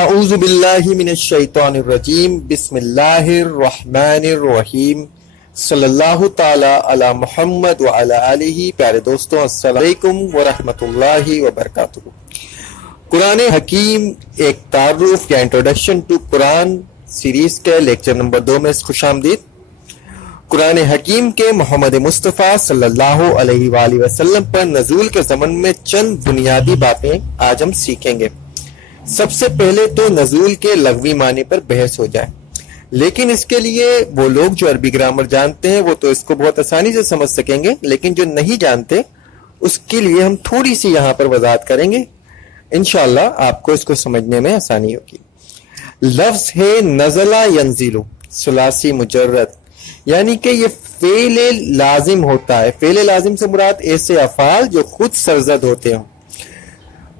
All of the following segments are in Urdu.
اعوذ باللہ من الشیطان الرجیم بسم اللہ الرحمن الرحیم صلی اللہ تعالی علی محمد وعلی آلہ. پیارے دوستوں السلام علیکم ورحمۃ اللہ وبرکاتہ. قرآن حکیم ایک تعارف یا انٹروڈکشن ٹو قرآن سیریز کے لیکچر نمبر 2 میں خوش آمدید. قرآن حکیم کے محمد مصطفیٰ صلی اللہ علیہ وآلہ وسلم پر نزول کے ضمن میں چند بنیادی باتیں آج ہم سیکھیں گے. سب سے پہلے تو نزول کے لغوی معنی پر بحث ہو جائے، لیکن اس کے لیے وہ لوگ جو عربی گرامر جانتے ہیں وہ تو اس کو بہت آسانی سے سمجھ سکیں گے، لیکن جو نہیں جانتے اس کے لیے ہم تھوڑی سی یہاں پر وضاحت کریں گے. انشاءاللہ آپ کو اس کو سمجھنے میں آسانی ہوگی. لفظ ہے نزلہ ینزلو، ثلاثی مجرد، یعنی کہ یہ فعل لازم ہوتا ہے. فعل لازم سے مراد ایسے افعال جو خود سرزد ہوتے ہیں.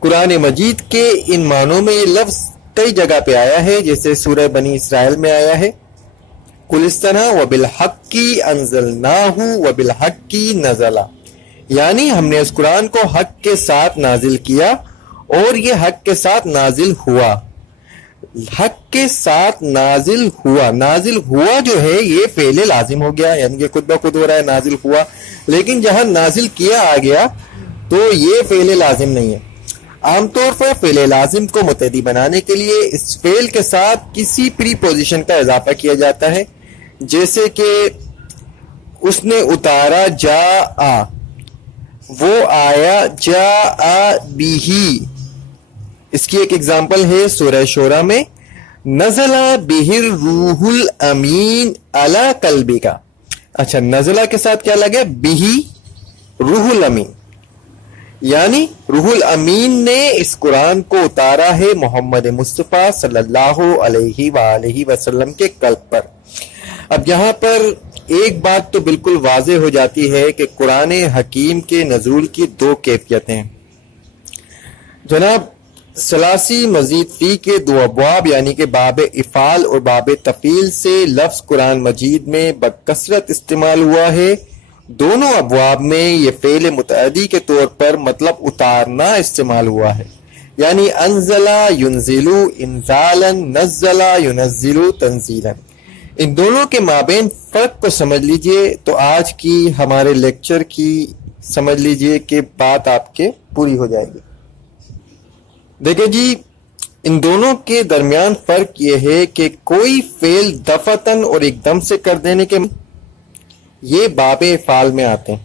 قرآن مجید کے ان معنوں میں یہ لفظ کئی جگہ پہ آیا ہے، جیسے سورہ بنی اسرائیل میں آیا ہے قل اس طرح وبالحق انزلناہ وبالحق نزل، یعنی ہم نے اس قرآن کو حق کے ساتھ نازل کیا اور یہ حق کے ساتھ نازل ہوا. حق کے ساتھ نازل ہوا، نازل ہوا جو ہے یہ فعل لازم ہو گیا، یعنی کہ خود بخود ہو رہا ہے نازل ہوا، لیکن جہاں نازل کیا آ گیا تو یہ فعل لازم نہیں ہے. عام طور پر فعل لازم کو متعدی بنانے کے لیے اس فعل کے ساتھ کسی پری پوزیشن کا اضافہ کیا جاتا ہے، جیسے کہ اس نے اتارا جا آ، وہ آیا جا آ بیہی. اس کی ایک اگزامپل ہے سورہ شورى میں نزلہ بہر روح الامین علی قلبی کا. اچھا، نزلہ کے ساتھ کیا لگا؟ بہی روح الامین، یعنی روح الامین نے اس قرآن کو اتارا ہے محمد مصطفیٰ صلی اللہ علیہ وآلہ وسلم کے قلب پر. اب یہاں پر ایک بات تو بالکل واضح ہو جاتی ہے کہ قرآن حکیم کے نزول کی دو کیفیتیں ہیں. جناب ثلاثی مزید فی کے دو ابواب یعنی کہ باب افعال اور باب تفعیل سے لفظ قرآن مجید میں بکثرت استعمال ہوا ہے. دونوں ابواب میں یہ فعل متعدی کے طور پر مطلب اتارنا استعمال ہوا ہے، یعنی انزلہ ینزلو انزالا، نزلہ ینزلو تنزیلا. ان دونوں کے مابین فرق کو سمجھ لیجئے تو آج کی ہمارے لیکچر کی سمجھ لیجئے کہ بات آپ کے پوری ہو جائے گی. دیکھیں جی، ان دونوں کے درمیان فرق یہ ہے کہ کوئی فعل دفعتاً اور ایک دم سے کر دینے کے یہ باب افعال میں آتے ہیں،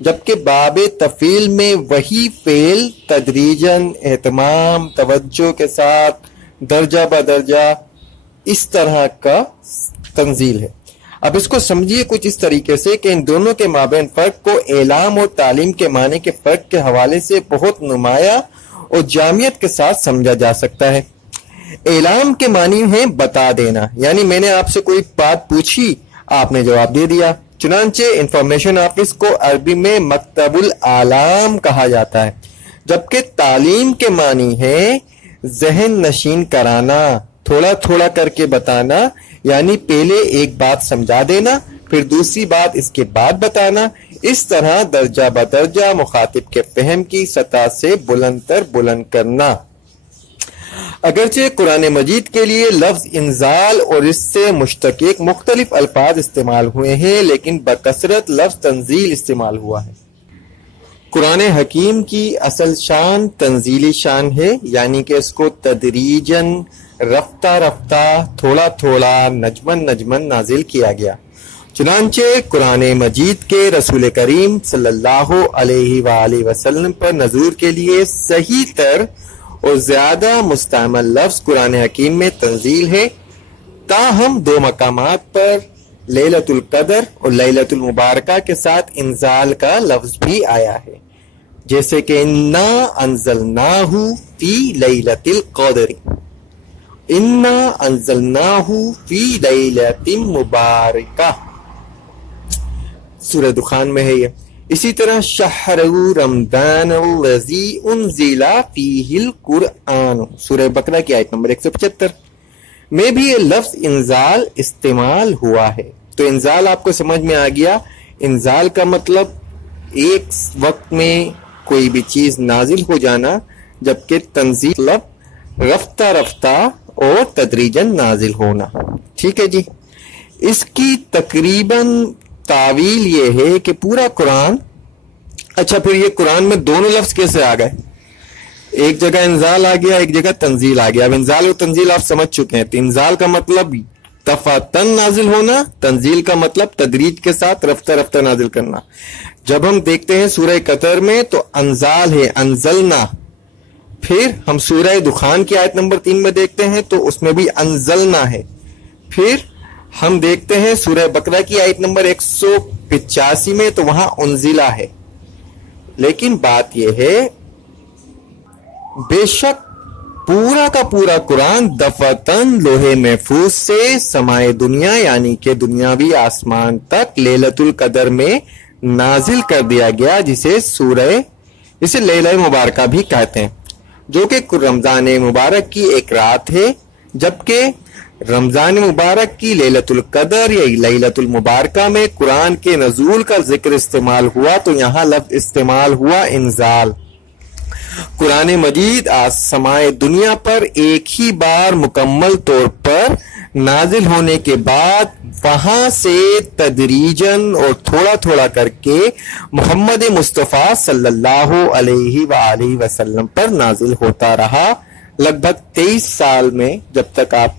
جبکہ باب تفعیل میں وہی فعل تدریجاً، اہتمام، توجہ کے ساتھ، درجہ بدرجہ اس طرح کا تنزیل ہے. اب اس کو سمجھیے کچھ اس طریقے سے کہ ان دونوں کے مابین فرق کو اعلام اور تعلیم کے معنی کے فرق کے حوالے سے بہت نمایاں اور جامعیت کے ساتھ سمجھا جا سکتا ہے. اعلام کے معنی ہے بتا دینا، یعنی میں نے آپ سے کوئی بات پوچھی، آپ نے جواب دے دیا. چنانچہ انفارمیشن آفس کو عربی میں مکتب الاعلام کہا جاتا ہے، جبکہ تعلیم کے معنی ہے ذہن نشین کرانا، تھوڑا تھوڑا کر کے بتانا، یعنی پہلے ایک بات سمجھا دینا پھر دوسری بات اس کے بعد بتانا. اس طرح درجہ بدرجہ مخاطب کے فہم کی سطح سے بلند تر بلند کرنا. اگرچہ قرآن مجید کے لیے لفظ انزال اور اس سے مشتقق مختلف الفاظ استعمال ہوئے ہیں، لیکن بکثرت لفظ تنزیل استعمال ہوا ہے. قرآن حکیم کی اصل شان تنزیلی شان ہے، یعنی کہ اس کو تدریجاً، رفتہ رفتہ، تھوڑا تھوڑا، نجمن نجمن نازل کیا گیا. چنانچہ قرآن مجید کے رسول کریم صلی اللہ علیہ وآلہ وسلم پر نزول کے لیے صحیح تر اور زیادہ مستعمل لفظ قرآن حکیم میں تنزیل ہے. تاہم دو مقامات پر لیلۃ القدر اور لیلۃ المبارکہ کے ساتھ انزال کا لفظ بھی آیا ہے، جیسے کہ انا انزلناہ فی لیلۃ القدر، انا انزلناہ فی لیلۃ مبارکہ، سورہ دخان میں ہے یہ. اسی طرح شہر رمضان الذی انزل فیہ القرآن، سورہ بقرہ کی آیت نمبر 175 میں بھی یہ لفظ انزال استعمال ہوا ہے. تو انزال آپ کو سمجھ میں آ گیا. انزال کا مطلب ایک وقت میں کوئی بھی چیز نازل ہو جانا، جبکہ تنزیل مطلب رفتہ رفتہ اور تدریجن نازل ہونا. ٹھیک ہے جی. اس کی تقریباً تعویل یہ ہے کہ پورا قرآن، اچھا پھر یہ قرآن میں دونوں لفظ کیسے آ گئے؟ ایک جگہ انزال آ گیا، ایک جگہ تنزیل آ گیا. اب انزال و تنزیل آپ سمجھ چکے ہیں. تو انزال کا مطلب دفعتاً نازل ہونا، تنزیل کا مطلب تدریج کے ساتھ رفتہ رفتہ نازل کرنا. جب ہم دیکھتے ہیں سورہ قطر میں تو انزال ہے، انزلنا. پھر ہم سورہ دخان کی آیت نمبر 3 میں دیکھتے ہیں تو اس میں بھی انزلنا ہے. پھر ہم دیکھتے ہیں سورہ بقرہ کی آیت نمبر 185 میں تو وہاں انزلہ ہے. لیکن بات یہ ہے، بے شک پورا کا پورا قرآن دفعتاً لوح محفوظ سے سمائے دنیا یعنی کہ دنیاوی آسمان تک لیلۃ القدر میں نازل کر دیا گیا، جسے لیلہ مبارکہ بھی کہتے ہیں، جو کہ رمضان مبارک کی ایک رات ہے. جبکہ رمضان مبارک کی لیلۃ القدر یا لیلۃ المبارکہ میں قرآن کے نزول کا ذکر استعمال ہوا تو یہاں لفظ استعمال ہوا انزال. قرآن مجید سمائے دنیا پر ایک ہی بار مکمل طور پر نازل ہونے کے بعد وہاں سے تدریجاً اور تھوڑا تھوڑا کر کے محمد مصطفیٰ صلی اللہ علیہ وآلہ وسلم پر نازل ہوتا رہا. لگ بھگ 23 سال میں جب تک آپ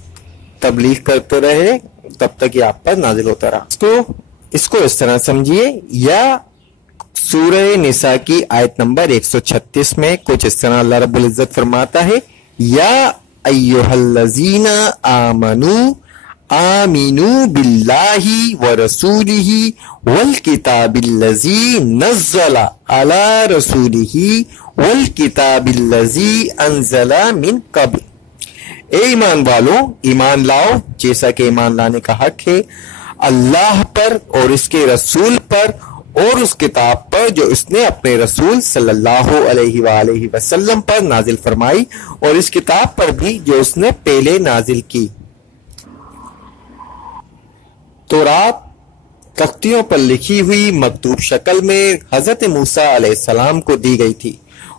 تبلیغ کرتے رہے تب تک یہ آپ پر نازل ہوتا رہا. اس کو اس طرح سمجھیے. یا سورہ نساء کی آیت نمبر 136 میں کچھ اس طرح اللہ رب العزت فرماتا ہے، یا ایھا الذین آمنوا آمنوا باللہ ورسولہ والکتاب الذی نزل علی رسولہ والکتاب الذی انزل من قبل. اے ایمان والو، ایمان لاؤ جیسا کہ ایمان لانے کا حق ہے، اللہ پر اور اس کے رسول پر اور اس کتاب پر جو اس نے اپنے رسول صلی اللہ علیہ وآلہ وسلم پر نازل فرمائی، اور اس کتاب پر بھی جو اس نے پہلے نازل کی. تورات تختیوں پر لکھی ہوئی مکتوب شکل میں حضرت موسیٰ علیہ السلام کو دی گئی تھی.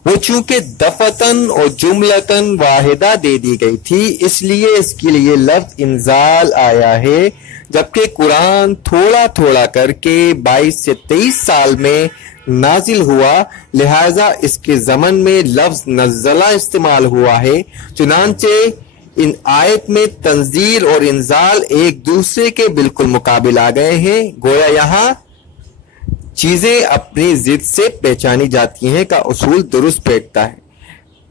وہ چونکہ دفعتاً اور جملتاً واحدہ دے دی گئی تھی، اس لیے اس کے لیے لفظ انزال آیا ہے. جبکہ قرآن تھوڑا تھوڑا کر کے 22 سے 23 سال میں نازل ہوا، لہذا اس کے زمن میں لفظ نزلہ استعمال ہوا ہے. چنانچہ ان آیت میں تنزیل اور انزال ایک دوسرے کے بالکل مقابل آ گئے ہیں. گویا یہاں چیزیں اپنی ضد سے پہچانی جاتی ہیں کا اصول درست بیٹھتا ہے.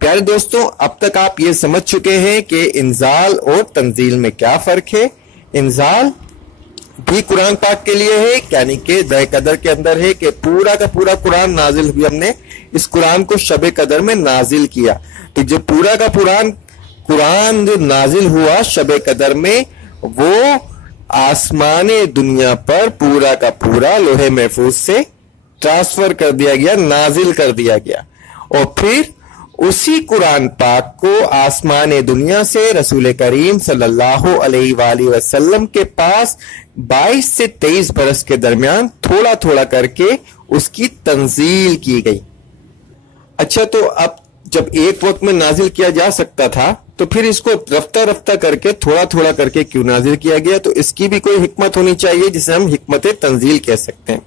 پیارے دوستوں، اب تک آپ یہ سمجھ چکے ہیں کہ انزال اور تنزیل میں کیا فرق ہے. انزال بھی قرآن پاک کے لیے ہے، یعنی کہ دہ قدر کے اندر ہے کہ پورا کا پورا قرآن نازل ہوئی، ہم نے اس قرآن کو شب قدر میں نازل کیا. تو جو پورا کا قرآن جو نازل ہوا شب قدر میں، وہ آسمان دنیا پر پورا کا پورا لوح محفوظ سے ٹرانسفر کر دیا گیا، نازل کر دیا گیا. اور پھر اسی قرآن پاک کو آسمان دنیا سے رسول کریم صلی اللہ علیہ وآلہ وسلم کے پاس 22 سے 23 برس کے درمیان تھوڑا تھوڑا کر کے اس کی تنزیل کی گئی. اچھا، تو اب جب ایک وقت میں نازل کیا جا سکتا تھا تو پھر اس کو رفتہ رفتہ کر کے تھوڑا تھوڑا کر کے کیوں نازل کیا گیا؟ تو اس کی بھی کوئی حکمت ہونی چاہیے جسے ہم حکمت تنزیل کہہ سکتے ہیں.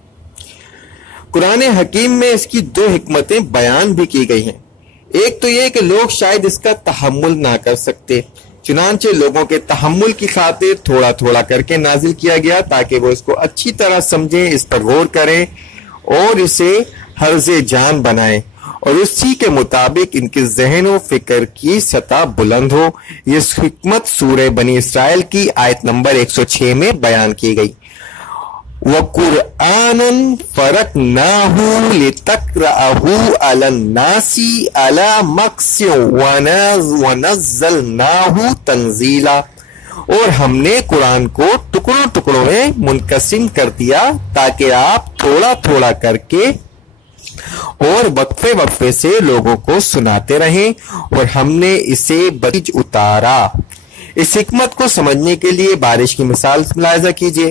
قرآن حکیم میں اس کی 2 حکمتیں بیان بھی کی گئی ہیں. ایک تو یہ کہ لوگ شاید اس کا تحمل نہ کر سکتے، چنانچہ لوگوں کے تحمل کی خاطر تھوڑا تھوڑا کر کے نازل کیا گیا تاکہ وہ اس کو اچھی طرح سمجھیں، اس پر غور کریں اور اسے حرز جان بنائیں، اور اسی کے مطابق ان کے ذہن و فکر کی سطح بلند ہو. یہ حکمت سورہ بنی اسرائیل کی آیت نمبر 106 میں بیان کی گئی. وَقُرْآنٌ فَرَقْنَاهُ لِتَقْرَأَهُ عَلَى النَّاسِ عَلَى مُكْثٍ وَنَزَّلْنَاهُ تَنزِيلًا. اور ہم نے قرآن کو ٹکڑوں ٹکڑوں میں منقسم کر دیا تاکہ آپ تھوڑا تھوڑا کر کے اور وقفے وقفے سے لوگوں کو سناتے رہیں، اور ہم نے اسے بتدریج اتارا. اس حکمت کو سمجھنے کے لیے بارش کی مثال ملاحظہ کیجیے.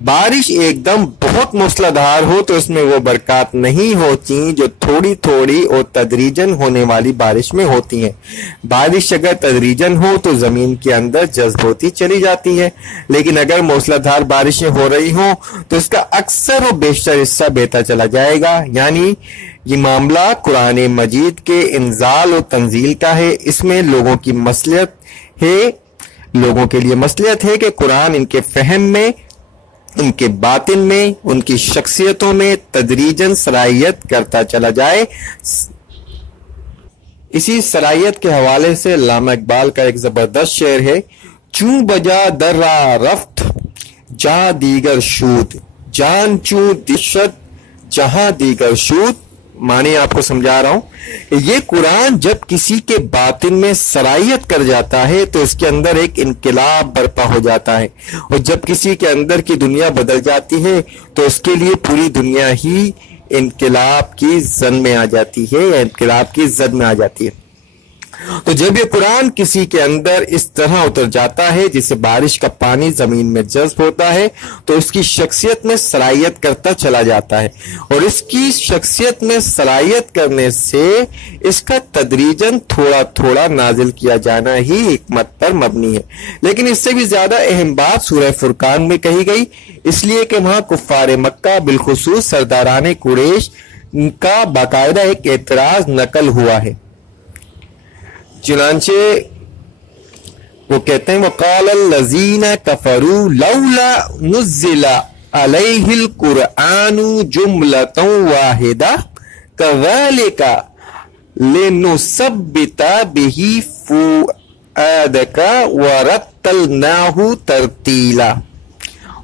بارش ایک دم بہت موسلادھار ہو تو اس میں وہ برکات نہیں ہوتی جو تھوڑی تھوڑی اور تدریجن ہونے والی بارش میں ہوتی ہیں۔ بارش اگر تدریجن ہو تو زمین کے اندر جذب ہوتی چلی جاتی ہے، لیکن اگر موسلادھار بارشیں ہو رہی ہوں تو اس کا اکثر و بیشتر حصہ بہتا چلا جائے گا۔ یعنی یہ معاملہ قرآن مجید کے انزال و تنزیل کا ہے۔ اس میں لوگوں کی مصلحت ہے، لوگوں کے لیے مصلحت ہے کہ قرآن ان کے فہم میں، ان کے باطن میں، ان کی شخصیتوں میں تدریجاً سرایت کرتا چلا جائے۔ اسی سرایت کے حوالے سے علامہ اقبال کا ایک زبردست شعر ہے، چوں بجا در را رفت جہاں دیگر شود، جان چوں دشت جہاں دیگر شود۔ معنی آپ کو سمجھا رہا ہوں، یہ قرآن جب کسی کے باطن میں سرایت کر جاتا ہے تو اس کے اندر ایک انقلاب برپا ہو جاتا ہے، اور جب کسی کے اندر کی دنیا بدل جاتی ہے تو اس کے لیے پوری دنیا ہی انقلاب کی زد میں آ جاتی ہے یا انقلاب کی زد میں آ جاتی ہے۔ تو جب یہ قرآن کسی کے اندر اس طرح اتر جاتا ہے جسے بارش کا پانی زمین میں جذب ہوتا ہے تو اس کی شخصیت میں سرایت کرتا چلا جاتا ہے، اور اس کی شخصیت میں سرایت کرنے سے اس کا تدریجاً تھوڑا تھوڑا نازل کیا جانا ہی حکمت پر مبنی ہے۔ لیکن اس سے بھی زیادہ اہم بات سورہ فرقان میں کہی گئی، اس لیے کہ وہاں کفار مکہ بالخصوص سرداران قریش کا باقاعدہ ایک اعتراض نقل ہوا ہے۔ چنانچہ وہ کہتے ہیں وَقَالَ الَّذِينَ كَفَرُوا لَوْلَا نُزِّلَ عَلَيْهِ الْقُرْآنُ جُمْلَةً وَاحِدَةً كَذَلِكَ لِنُثَبِّتَ بِهِ فُؤَادَكَ وَرَتَّلْنَاهُ تَرْتِيلًا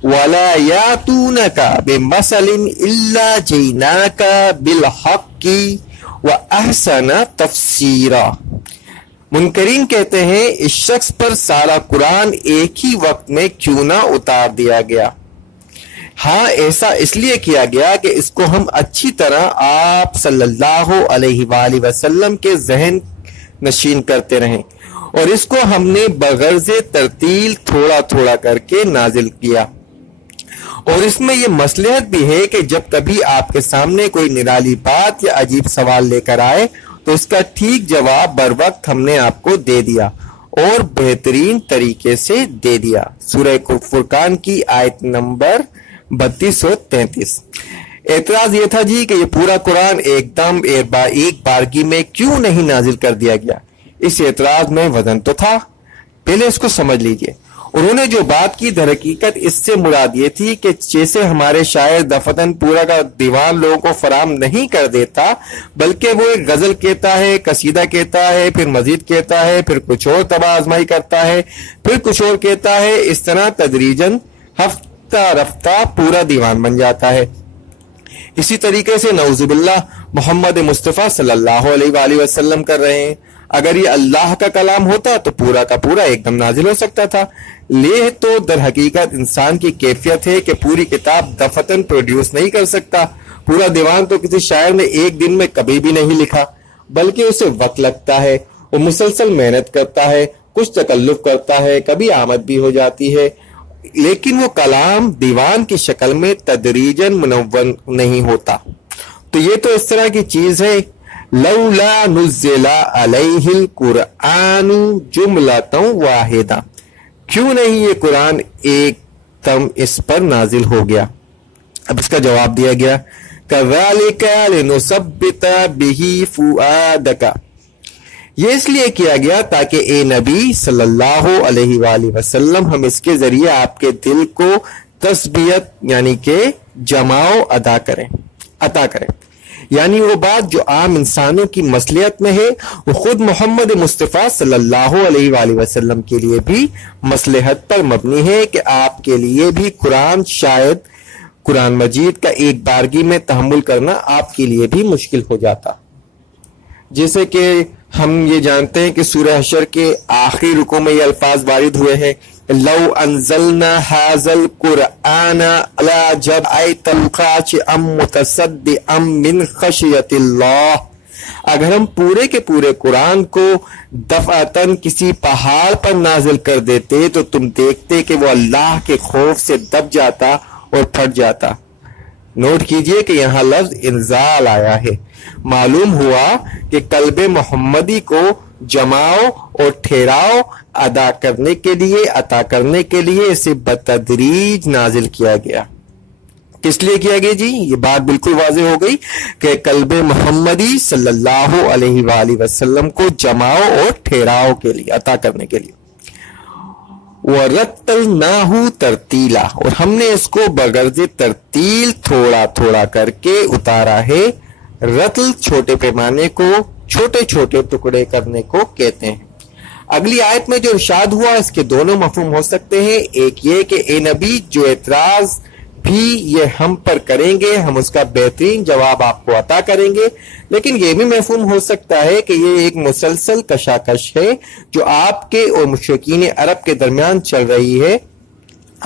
وَلَا يَأْتُونَكَ بِمَثَلٍ إِلَّا جِئْنَاكَ بِالْحَقِّ وَأَحْسَنَ تَفْسِيرًا۔ منکرین کہتے ہیں اس شخص پر سارا قرآن ایک ہی وقت میں کیوں نہ اتار دیا گیا؟ ہاں، ایسا اس لیے کیا گیا کہ اس کو ہم اچھی طرح آپ صلی اللہ علیہ وآلہ وسلم کے ذہن نشین کرتے رہیں، اور اس کو ہم نے بغرض ترتیل تھوڑا تھوڑا کر کے نازل کیا۔ اور اس میں یہ مصلحت بھی ہے کہ جب کبھی آپ کے سامنے کوئی نرالی بات یا عجیب سوال لے کر آئے تو اس کا ٹھیک جواب بر وقت ہم نے آپ کو دے دیا اور بہترین طریقے سے دے دیا۔ سورہ فرقان کی آیت نمبر 32 و 33۔ اعتراض یہ تھا جی کہ یہ پورا قرآن ایک دم ایک بارگی میں کیوں نہیں نازل کر دیا گیا؟ اس اعتراض میں وزن تو تھا، پہلے اس کو سمجھ لیجئے۔ انہوں نے جو بات کی در حقیقت اس سے مراد یہ تھی کہ جیسے ہمارے شاعر دفتن پورا کا دیوان لوگوں کو فراہم نہیں کر دیتا، بلکہ وہ ایک غزل کہتا ہے، قصیدہ کہتا ہے، پھر مزید کہتا ہے، پھر کچھ اور طبع آزمائی کرتا ہے، پھر کچھ اور کہتا ہے، اس طرح تدریجاً ہفتہ رفتہ پورا دیوان بن جاتا ہے۔ اسی طریقے سے نعوذ باللہ محمد مصطفیٰ صلی اللہ علیہ وآلہ وسلم کر رہے ہیں۔ اگر یہ اللہ کا کلام ہوتا تو پورا کا پورا ایک دم نازل ہو سکتا تھا۔ یہ تو در حقیقت انسان کی کیفیت ہے کہ پوری کتاب دفتن پروڈیوس نہیں کر سکتا۔ پورا دیوان تو کسی شاعر نے ایک دن میں کبھی بھی نہیں لکھا، بلکہ اسے وقت لگتا ہے، وہ مسلسل محنت کرتا ہے، کچھ تکلف کرتا ہے، کبھی آمد بھی ہو جاتی ہے، لیکن وہ کلام دیوان کی شکل میں تدریجاً منون نہیں ہوتا۔ تو یہ تو اس طرح کی چیز ہے، لولا نزل علیہ القرآن جملۃ واحدہ، کیوں نہیں یہ قرآن ایک دم اس پر نازل ہو گیا؟ اب اس کا جواب دیا گیا کذالک لنثبت بہ فؤادک، یہ اس لیے کیا گیا تاکہ اے نبی صلی اللہ علیہ وآلہ وسلم ہم اس کے ذریعے آپ کے دل کو تثبیت یعنی کہ جماؤ عطا کریں۔ یعنی وہ بات جو عام انسانوں کی مصلحت میں ہے وہ خود محمد مصطفیٰ صلی اللہ علیہ وآلہ وسلم کے لیے بھی مصلحت پر مبنی ہے کہ آپ کے لیے بھی قرآن، شاید قرآن مجید کا ایک بارگی میں تحمل کرنا آپ کے لیے بھی مشکل ہو جاتا۔ جیسے کہ ہم یہ جانتے ہیں کہ سورہ حشر کے آخری رکوع میں یہ الفاظ وارد ہوئے ہیں، لو انزلنا هذا القرآن على جبل خاشعا متصدعا من خشیۃ اللہ اگر ہم پورے کے پورے قرآن کو دفعتاً کسی پہاڑ پر نازل کر دیتے تو تم دیکھتے کہ وہ اللہ کے خوف سے دب جاتا اور پھٹ جاتا۔ نوٹ کیجئے کہ یہاں لفظ انزال آیا ہے۔ معلوم ہوا کہ قلب محمدی کو جماؤ اور ٹھہراؤ عطا کرنے کے لیے اسے بتدریج نازل کیا گیا۔ کس لیے کیا گیا جی؟ یہ بات بالکل واضح ہو گئی کہ قلب محمدی صلی اللہ علیہ وآلہ وسلم کو جماؤ اور ٹھہراؤ کے لیے، عطا کرنے کے لیے۔ وَرَتَّلْنَاهُ تَرْتِيلًا، اور ہم نے اس کو بغرض ترتیل تھوڑا تھوڑا کر کے اتارا ہے۔ رتل چھوٹے پیمانے کو چھوٹے چھوٹے ٹکڑے کرنے کو کہتے ہیں۔ اگلی آیت میں جو ارشاد ہوا اس کے دونوں مفہوم ہو سکتے ہیں۔ ایک یہ کہ اے نبی جو اعتراض بھی یہ ہم پر کریں گے ہم اس کا بہترین جواب آپ کو عطا کریں گے، لیکن یہ بھی مفہوم ہو سکتا ہے کہ یہ ایک مسلسل کشاکش ہے جو آپ کے اور مشرکین عرب کے درمیان چل رہی ہے۔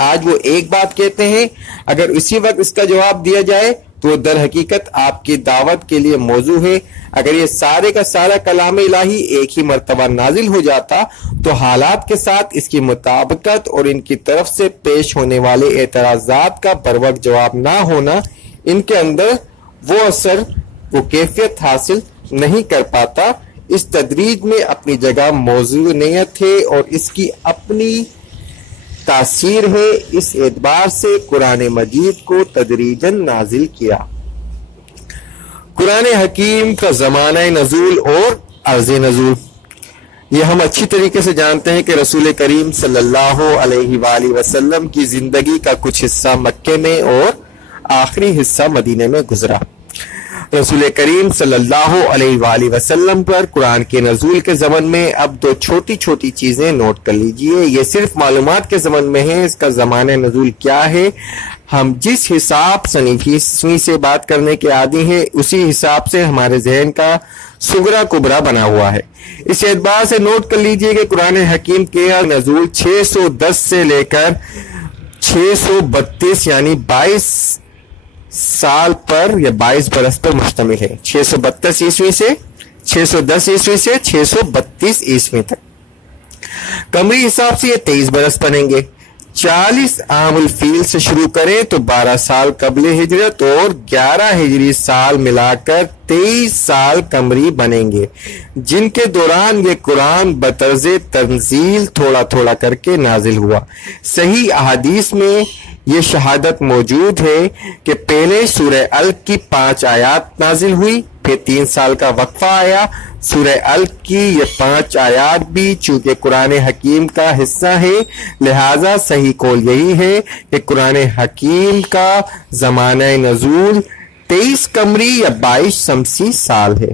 آج وہ ایک بات کہتے ہیں، اگر اسی وقت اس کا جواب دیا جائے تو در حقیقت آپ کی دعوت کے لیے موضوع ہے۔ اگر یہ سارے کا سارا کلام الہی ایک ہی مرتبہ نازل ہو جاتا تو حالات کے ساتھ اس کی مطابقت اور ان کی طرف سے پیش ہونے والے اعتراضات کا بروقت جواب نہ ہونا ان کے اندر وہ اثر وہ کیفیت حاصل نہیں کر پاتا۔ اس تدریج میں اپنی جگہ موضوعیت ہے اور اس کی اپنی تاثیر ہے۔ اس اعتبار سے قرآن مجید کو تدریجاً نازل کیا۔ قرآن حکیم کا زمانہ نزول اور عرض نزول، یہ ہم اچھی طریقے سے جانتے ہیں کہ رسول کریم صلی اللہ علیہ وآلہ وسلم کی زندگی کا کچھ حصہ مکے میں اور آخری حصہ مدینے میں گزرا۔ رسول کریم صلی اللہ علیہ وآلہ وسلم پر قرآن کے نزول کے ضمن میں اب دو چھوٹی چھوٹی چیزیں نوٹ کر لیجئے۔ یہ صرف معلومات کے ضمن میں ہے، اس کا زمانہ نزول کیا ہے ہم جس حساب سنفی سے بات کرنے کے عادی ہیں اسی حساب سے ہمارے ذہن کا صغرا کبرا بنا ہوا ہے۔ اس اعتبار سے نوٹ کر لیجئے کہ قرآن حکیم کے نزول 610 سے لے کر 632 یعنی 22 سال پر یا 22 برس پر مشتمل ہے۔ 632 عیسوی سے 610 عیسوی سے 632 عیسوی تک۔ قمری حساب سے یہ 23 برس بنیں گے۔ 40 عام الفیل سے شروع کریں تو 12 سال قبل ہجرت اور 11 ہجری سال ملا کر 23 سال قمری بنیں گے، جن کے دوران یہ قرآن بطرز تنزیل تھوڑا تھوڑا کر کے نازل ہوا۔ صحیح احادیث میں یہ شہادت موجود ہے کہ پہلے سورہ الق کی 5 آیات نازل ہوئی، پھر 3 سال کا وقفہ آیا۔ سورہ الق کی یہ 5 آیات بھی چونکہ قرآن حکیم کا حصہ ہے لہذا صحیح قول یہی ہے کہ قرآن حکیم کا زمانہ نزول 23 قمری یا 22 شمسی سال ہے۔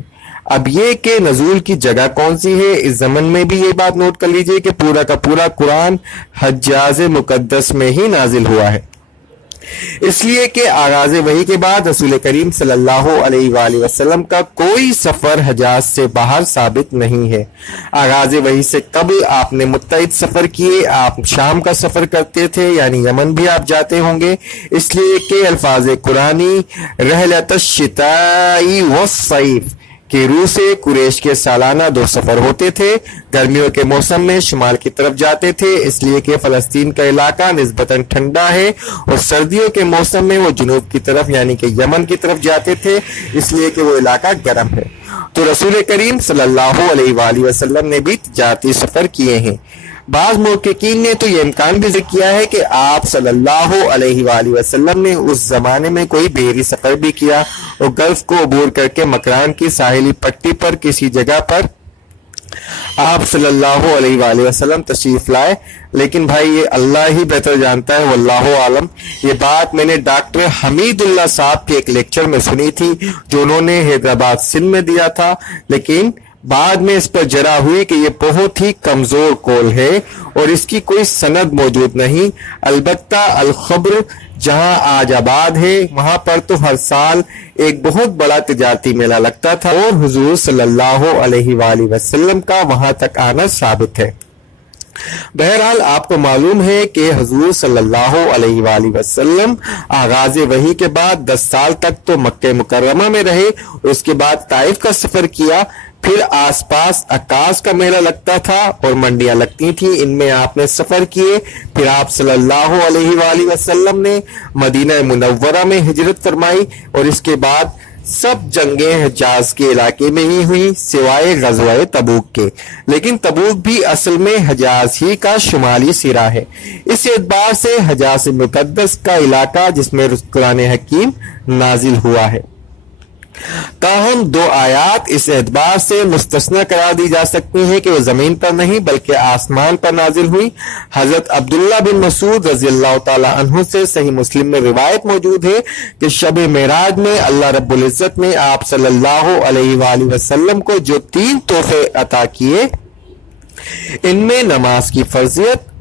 اب یہ کہ نزول کی جگہ کون سی ہے، اس زمن میں بھی یہ بات نوٹ کر لیجئے کہ پورا کا پورا قرآن حجاز مقدس میں ہی نازل ہوا ہے، اس لیے کہ آغاز وحی کے بعد رسول کریم صلی اللہ علیہ وآلہ وسلم کا کوئی سفر حجاز سے باہر ثابت نہیں ہے۔ آغاز وحی سے قبل آپ نے متعدد سفر کیے، آپ شام کا سفر کرتے تھے یعنی یمن بھی آپ جاتے ہوں گے، اس لیے کہ الفاظ قرآنی رحلۃ الشتاء والصیف کہ روح سے قریش کے سالانہ 2 سفر ہوتے تھے۔ گرمیوں کے موسم میں شمال کی طرف جاتے تھے اس لیے کہ فلسطین کا علاقہ نسبتاً ٹھنڈا ہے، اور سردیوں کے موسم میں وہ جنوب کی طرف یعنی کہ یمن کی طرف جاتے تھے اس لیے کہ وہ علاقہ گرم ہے۔ تو رسول کریم صلی اللہ علیہ وآلہ وسلم نے بھی تجارتی سفر کیے ہیں۔ بعض محققین نے تو یہ امکان بھی ذکر کیا ہے کہ آپ صلی اللہ علیہ وآلہ وسلم نے اس زمانے میں کوئی بحری سفر بھی کیا اور گلف کو عبور کر کے مکران کی ساحلی پٹی پر کسی جگہ پر آپ صلی اللہ علیہ وآلہ وسلم تشریف لائے، لیکن بھائی یہ اللہ ہی بہتر جانتا ہے، واللہ عالم۔ یہ بات میں نے ڈاکٹر حمید اللہ صاحب کے ایک لیکچر میں سنی تھی جو انہوں نے حیدرآباد سندھ میں دیا تھا، لیکن بعد میں اس پر جرا ہوئی کہ یہ بہت ہی کمزور قول ہے اور اس کی کوئی سند موجود نہیں۔ البتہ الخبر جہاں آج آباد ہے وہاں پر تو ہر سال ایک بہت بڑا تجارتی میلہ لگتا تھا اور حضور صلی اللہ علیہ وآلہ وسلم کا وہاں تک آنا ثابت ہے۔ بہرحال آپ کو معلوم ہے کہ حضور صلی اللہ علیہ وآلہ وسلم آغاز وحی کے بعد 10 سال تک تو مکہ مکرمہ میں رہے، اس کے بعد طائف کا سفر کیا، پھر آس پاس عکاظ کا میلہ لگتا تھا اور منڈیاں لگتی تھیں، ان میں آپ نے سفر کیے، پھر آپ صلی اللہ علیہ وآلہ وسلم نے مدینہ منورہ میں ہجرت فرمائی، اور اس کے بعد سب جنگیں حجاز کے علاقے میں ہی ہوئی سوائے غزوہ تبوک کے، لیکن تبوک بھی اصل میں حجاز ہی کا شمالی سرا ہے، اس اعتبار سے حجاز مقدس کا علاقہ جس میں قرآن حکیم نازل ہوا ہے۔ تاہم 2 آیات اس اعتبار سے مستثنی قرار دی جا سکتی ہیں کہ وہ زمین پر نہیں بلکہ آسمان پر نازل ہوئی۔ حضرت عبداللہ بن مسعود رضی اللہ تعالی عنہ سے صحیح مسلم میں روایت موجود ہے کہ شب معراج میں اللہ رب العزت نے آپ صلی اللہ علیہ وآلہ وسلم کو جو 3 تحفے عطا کیے، ان میں نماز کی فرضیت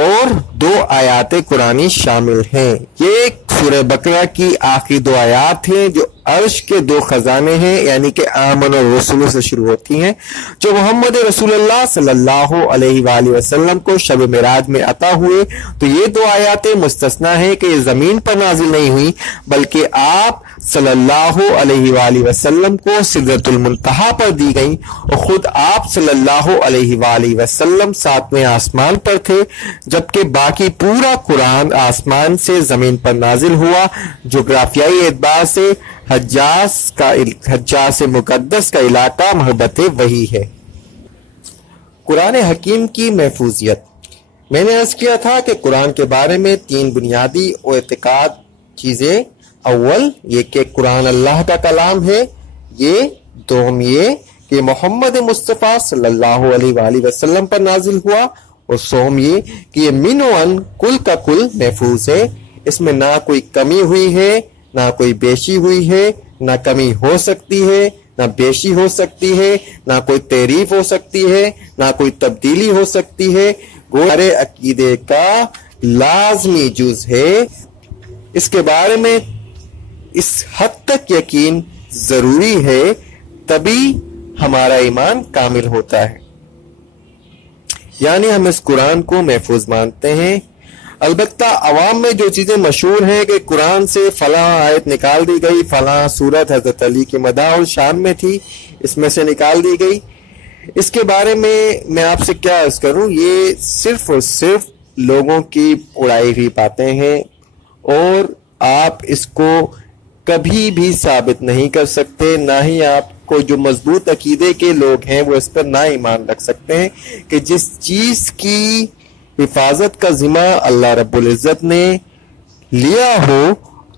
اور 2 آیات قرآنی شامل ہیں۔ یہ سورہ بقرہ کی آخری 2 آیات ہیں جو عرش کے 2 خزانے ہیں، یعنی کہ آمن الرسول سے شروع ہوتی ہیں، جو محمد رسول اللہ صلی اللہ علیہ وآلہ وسلم کو شب معراج میں عطا ہوئے۔ تو یہ 2 آیاتیں مستثنا ہیں کہ یہ زمین پر نازل نہیں ہوئی بلکہ آپ صلی اللہ علیہ وآلہ وسلم کو سدرۃ المنتہا پر دی گئیں، اور خود آپ صلی اللہ علیہ وآلہ وسلم 7ویں آسمان پر تھے، جبکہ باقی پورا قرآن آسمان سے زمین پر نازل ہوا۔ جغرافیائی اعتبار سے حجاز مقدس کا علاقہ محبت وحی ہے۔ قرآن حکیم کی محفوظیت۔ میں نے عرض کیا تھا کہ قرآن کے بارے میں 3 بنیادی اور اعتقاد چیزیں، اول یہ کہ قرآن اللہ کا کلام ہے، دوم یہ کہ محمد مصطفیٰ صلی اللہ علیہ وآلہ وسلم پر نازل ہوا، اور سوم یہ کہ یہ من و ان کل کا کل محفوظ ہے، اس میں نہ کوئی کمی ہوئی ہے نہ کوئی بیشی ہوئی ہے، نہ کمی ہو سکتی ہے نہ بیشی ہو سکتی ہے، نہ کوئی تعریف ہو سکتی ہے نہ کوئی تبدیلی ہو سکتی ہے، ہمارے عقیدے کا لازمی جز ہے۔ اس کے بارے میں اس حد تک یقین ضروری ہے، تبھی ہمارا ایمان کامل ہوتا ہے، یعنی ہم اس قرآن کو محفوظ مانتے ہیں۔ البتہ عوام میں جو چیزیں مشہور ہیں کہ قرآن سے فلاں آیت نکال دی گئی، فلاں سورت حضرت علی کی مداح اور شان میں تھی، اس میں سے نکال دی گئی، اس کے بارے میں آپ سے کیا عرض کروں، یہ صرف اور صرف لوگوں کی اڑائی ہوئی باتیں ہیں، اور آپ اس کو کبھی بھی ثابت نہیں کر سکتے، نہ ہی آپ کو جو مضبوط عقیدے کے لوگ ہیں وہ اس پر نہ ایمان رکھ سکتے ہیں کہ جس چیز کی حفاظت کا ذمہ اللہ رب العزت نے لیا ہو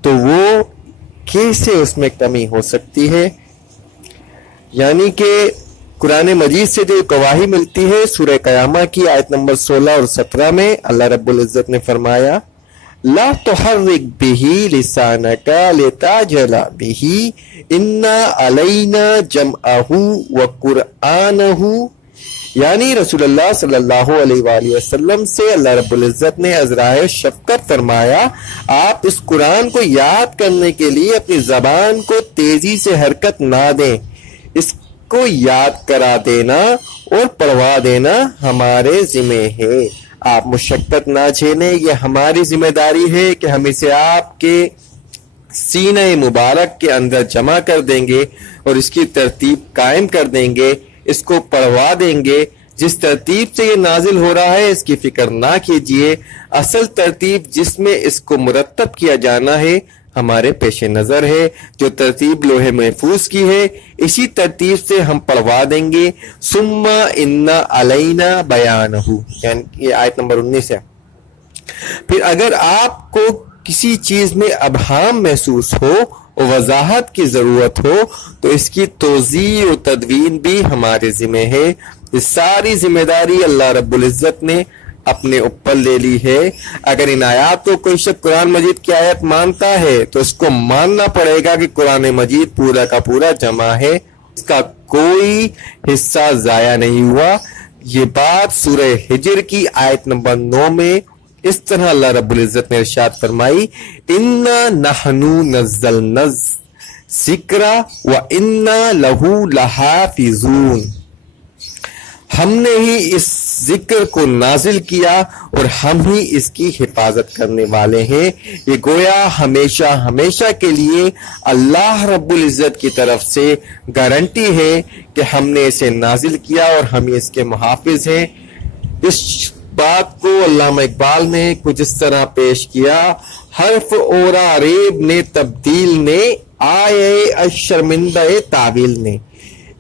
تو وہ کیسے اس میں کمی ہو سکتی ہے۔ یعنی کہ قرآن مجید سے جو گواہی ملتی ہے، سورہ قیامہ کی آیت نمبر 16 اور 17 میں اللہ رب العزت نے فرمایا لا تحرک به لسانک لتعجل به ان علینا جمعہ وقرآنہ، یعنی رسول اللہ صلی اللہ علیہ وآلہ وسلم سے اللہ رب العزت نے عذرائے شفقت فرمایا، آپ اس قرآن کو یاد کرنے کے لیے اپنی زبان کو تیزی سے حرکت نہ دیں، اس کو یاد کرا دینا اور پڑھوا دینا ہمارے ذمہ ہے، آپ مشقت نہ جھیلیں، یہ ہماری ذمہ داری ہے کہ ہم اسے آپ کے سینہ مبارک کے اندر جمع کر دیں گے اور اس کی ترتیب قائم کر دیں گے، اس کو پڑھوا دیں گے۔ جس ترتیب سے یہ نازل ہو رہا ہے اس کی فکر نہ کیجیے، اصل ترتیب جس میں اس کو مرتب کیا جانا ہے ہمارے پیش نظر ہے، جو ترتیب لوح محفوظ کی ہے اسی ترتیب سے ہم پڑھوا دیں گے۔ ثم ان علینا بیانہ، یعنی یہ آیت نمبر 19 ہے۔ پھر اگر آپ کو کسی چیز میں ابہام محسوس ہو اور وضاحت کی ضرورت ہو تو اس کی توضیح و تدوین بھی ہمارے ذمہ ہے۔ یہ ساری ذمہ داری اللہ رب العزت نے اپنے اوپر لے لی ہے۔ اگر ان آیات کو کوئی شخص قرآن مجید کی آیت مانتا ہے تو اس کو ماننا پڑے گا کہ قرآن مجید پورا کا پورا جمع ہے، اس کا کوئی حصہ ضائع نہیں ہوا۔ یہ بات سورہ ہجر کی آیت نمبر 9 میں اس طرح اللہ رب العزت نے ارشاد فرمائی اِنَّا نَحْنُ نَزَّلْنَا الذِّکْرَ وَإِنَّا لَهُ لَحَافِظُونَ، ہم نے ہی اس ذکر کو نازل کیا اور ہم ہی اس کی حفاظت کرنے والے ہیں۔ یہ گویا ہمیشہ ہمیشہ کے لیے اللہ رب العزت کی طرف سے گارنٹی ہے کہ ہم نے اسے نازل کیا اور ہم اس کے محافظ ہیں۔ اس بات کو علامہ اقبال نے کچھ اس طرح پیش کیا: حرف اورا ریب نے تبدیل نے، آئے شرمندہ تعویل نے۔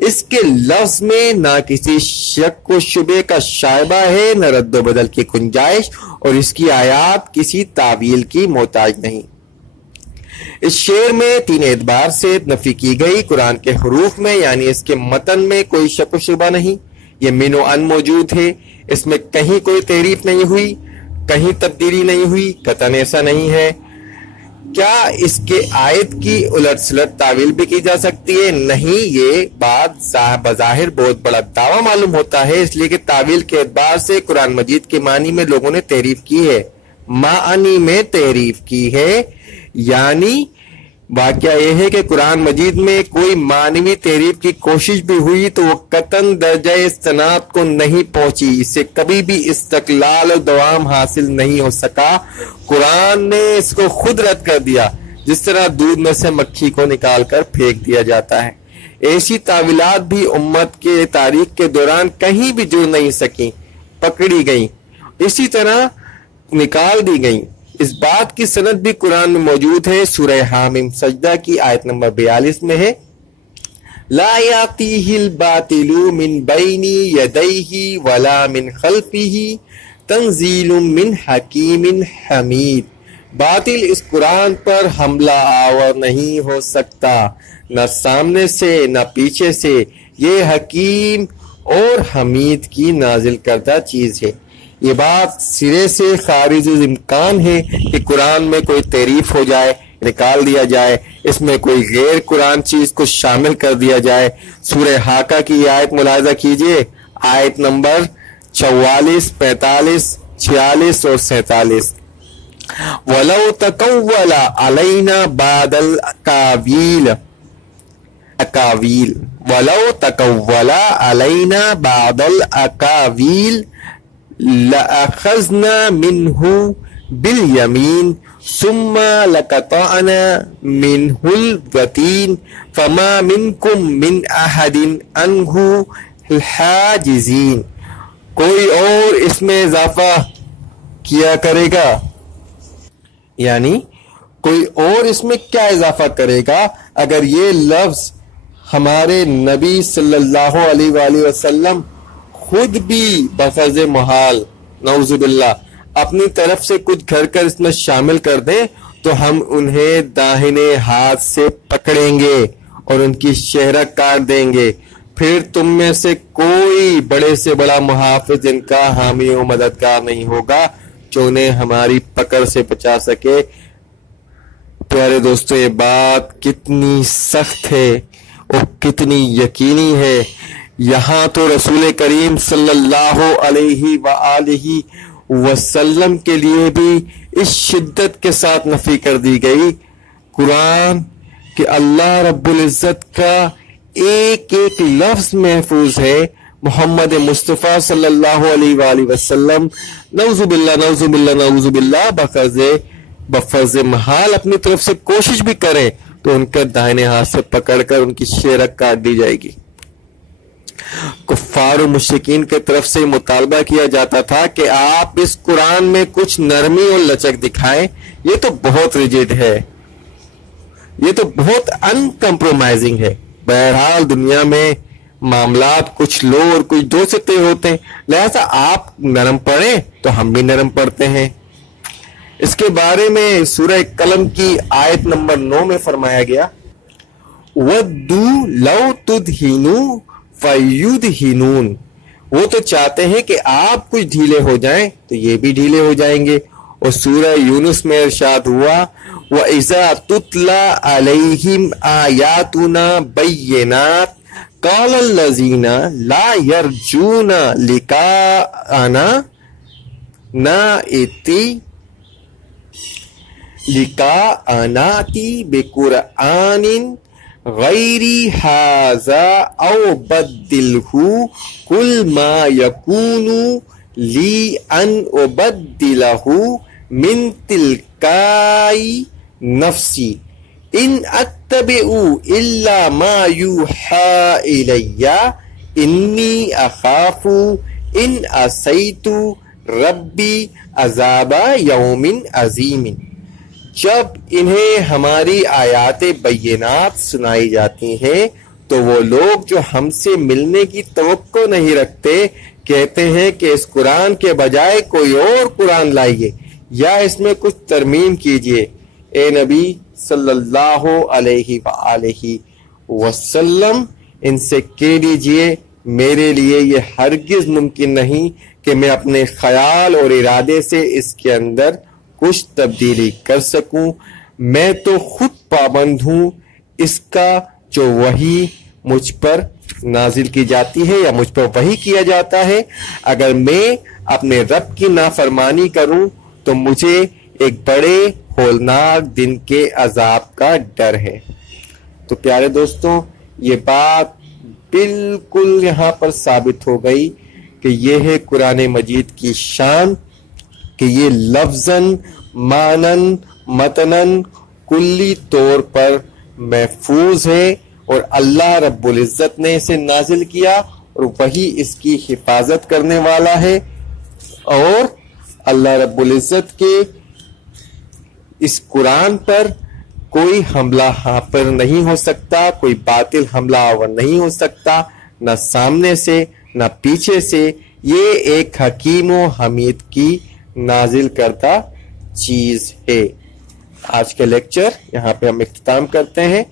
اس کے لفظ میں نہ کسی شک و شبے کا شائبہ ہے، نہ رد و بدل کی گنجائش، اور اس کی آیات کسی تعویل کی محتاج نہیں۔ اس شعر میں 3 اعتبار سے نفی کی گئی۔ قرآن کے حروف میں یعنی اس کے متن میں کوئی شک و شبہ نہیں، یہ من و ان موجود ہے، اس میں کہیں کوئی تحریف نہیں ہوئی، کہیں تبدیلی نہیں ہوئی، قطعاً ایسا نہیں ہے۔ کیا اس کے آیت کی الٹ سلٹ تعویل بھی کی جا سکتی ہے؟ نہیں، یہ بات بظاہر بہت بڑا دعویٰ معلوم ہوتا ہے، اس لیے کہ تعویل کے اعتبار سے قرآن مجید کے معنی میں لوگوں نے تحریف کی ہے، معنی میں تحریف کی ہے۔ یعنی واقعہ یہ ہے کہ قرآن مجید میں کوئی معنوی تحریف کی کوشش بھی ہوئی تو وہ قطعاً درجہ استناد کو نہیں پہنچی، اس سے کبھی بھی استقلال و دوام حاصل نہیں ہو سکا۔ قرآن نے اس کو خود رد کر دیا، جس طرح دودھ میں سے مکھی کو نکال کر پھینک دیا جاتا ہے۔ ایسی تعویلات بھی امت کے تاریخ کے دوران کہیں بھی جڑ نہیں سکیں، پکڑی گئیں، اسی طرح نکال دی گئیں۔ اس بات کی سند بھی قرآن میں موجود ہے۔ سورہ حامیم سجدہ کی آیت نمبر 42 میں ہے: لا یاتیہ الباطل من بین یدیہ ولا من خلفہ تنزیل من حکیم حمید۔ باطل اس قرآن پر حملہ آور نہیں ہو سکتا، نہ سامنے سے نہ پیچھے سے، یہ حکیم اور حمید کی نازل کردہ چیز ہے۔ یہ بات سرے سے خارج امکان ہے کہ قرآن میں کوئی تحریف ہو جائے، نکال دیا جائے، اس میں کوئی غیر قرآن چیز کو شامل کر دیا جائے۔ سورہ حاقہ کی آیت ملاحظہ کیجئے، آیت نمبر 44، 45، 46 اور 47: وَلَوْ تَقَوَّلَ عَلَيْنَا بَعْضَ الْأَقَاوِيلِ وَلَوْ تَقَوَّلَ عَلَيْنَا بَعْضَ الْأَقَاوِيلِ لَأَخَذْنَا مِنْهُ بِالْيَمِينِ ثُمَّ لَقَطَعْنَا مِنْهُ الْوَتِينَ فَمَا مِنْكُمْ مِنْ أَحَدٍ عَنْهُ حَاجِزِينَ۔ کوئی اور اس میں اضافہ کیا کرے گا، یعنی کوئی اور اس میں کیا اضافہ کرے گا؟ اگر یہ لفظ ہمارے نبی صلی اللہ علیہ وآلہ وسلم خود بھی بفرض محال نعوذ باللہ اپنی طرف سے کچھ گھر کر اس میں شامل کر دیں تو ہم انہیں داہنے ہاتھ سے پکڑیں گے اور ان کی چہرہ کاٹ دیں گے، پھر تم میں سے کوئی بڑے سے بڑا محافظ ان کا حامی و مددگار نہیں ہوگا جو انہیں ہماری پکڑ سے بچا سکے۔ پیارے دوستو، یہ بات کتنی سخت ہے اور کتنی یقینی ہے۔ یہاں تو رسول کریم صلی اللہ علیہ وآلہ وسلم کے لیے بھی اس شدت کے ساتھ نفی کر دی گئی۔ قرآن کہ اللہ رب العزت کا ایک ایک لفظ محفوظ ہے، محمد مصطفیٰ صلی اللہ علیہ وآلہ وسلم نعوذ باللہ نعوذ باللہ نعوذ باللہ بفرض محال اپنی طرف سے کوشش بھی کریں تو ان کا دائنے ہاتھ سے پکڑ کر ان کی شیرک کاٹ دی جائے گی۔ کفار و مشرکین کے طرف سے مطالبہ کیا جاتا تھا کہ آپ اس قرآن میں کچھ نرمی اور لچک دکھائیں، یہ تو بہت ریجڈ ہے، یہ تو بہت ان کمپرومائزنگ ہے۔ بہرحال دنیا میں معاملات کچھ لو اور کچھ دو سے طے ہوتے ہیں، لہذا آپ نرم پڑھیں تو ہم بھی نرم پڑھتے ہیں۔ اس کے بارے میں سورہ قلم کی آیت نمبر 9 میں فرمایا گیا: وَدُّوا لَوْ تُدْهِنُوا فَيُدْهِنُونَ۔ وہ تو چاہتے ہیں کہ آپ کچھ ڈھیلے ہو جائیں تو یہ بھی ڈھیلے ہو جائیں گے۔ اور سورہ یونس میں ارشاد ہوا: وَإِذَا تُتْلَى عَلَيْهِمْ آيَاتُنَا بَيِّنَاتٍ قَالَ الَّذِينَ لَا يَرْجُونَ لِقَاءَنَا نَأْتِ بِقُرْآنٍ غیری ھذا او بدلہ قل ما یکون لی ان ابدلہ من تلقاء نفسی ان اتبع الا ما یوحی الی انی اخاف ان عصیت ربی عذاب یوم عظیم۔ جب انہیں ہماری آیات بینات سنائی جاتی ہیں تو وہ لوگ جو ہم سے ملنے کی توقع نہیں رکھتے کہتے ہیں کہ اس قرآن کے بجائے کوئی اور قرآن لائیے یا اس میں کچھ ترمیم کیجیے۔ اے نبی صلی اللہ علیہ وآلہ وسلم ان سے کہہ دیجئے میرے لیے یہ ہرگز ممکن نہیں کہ میں اپنے خیال اور ارادے سے اس کے اندر کچھ تبدیلی کر سکوں، میں تو خود پابند ہوں اس کا جو وحی مجھ پر نازل کی جاتی ہے یا مجھ پر وحی کیا جاتا ہے۔ اگر میں اپنے رب کی نافرمانی کروں تو مجھے ایک بڑے ہولناک دن کے عذاب کا ڈر ہے۔ تو پیارے دوستوں، یہ بات بالکل یہاں پر ثابت ہو گئی کہ یہ ہے قرآن مجید کی شان کہ یہ لفظاً معناً متناً کلی طور پر محفوظ ہے اور اللہ رب العزت نے اسے نازل کیا اور وہی اس کی حفاظت کرنے والا ہے، اور اللہ رب العزت کے اس قرآن پر کوئی حملہ آور نہیں ہو سکتا، کوئی باطل حملہ آور نہیں ہو سکتا، نہ سامنے سے نہ پیچھے سے۔ یہ ایک حکیم و حمید کی نازل کردہ چیز ہے۔ آج کا لیکچر یہاں پہ ہم اختتام کرتے ہیں۔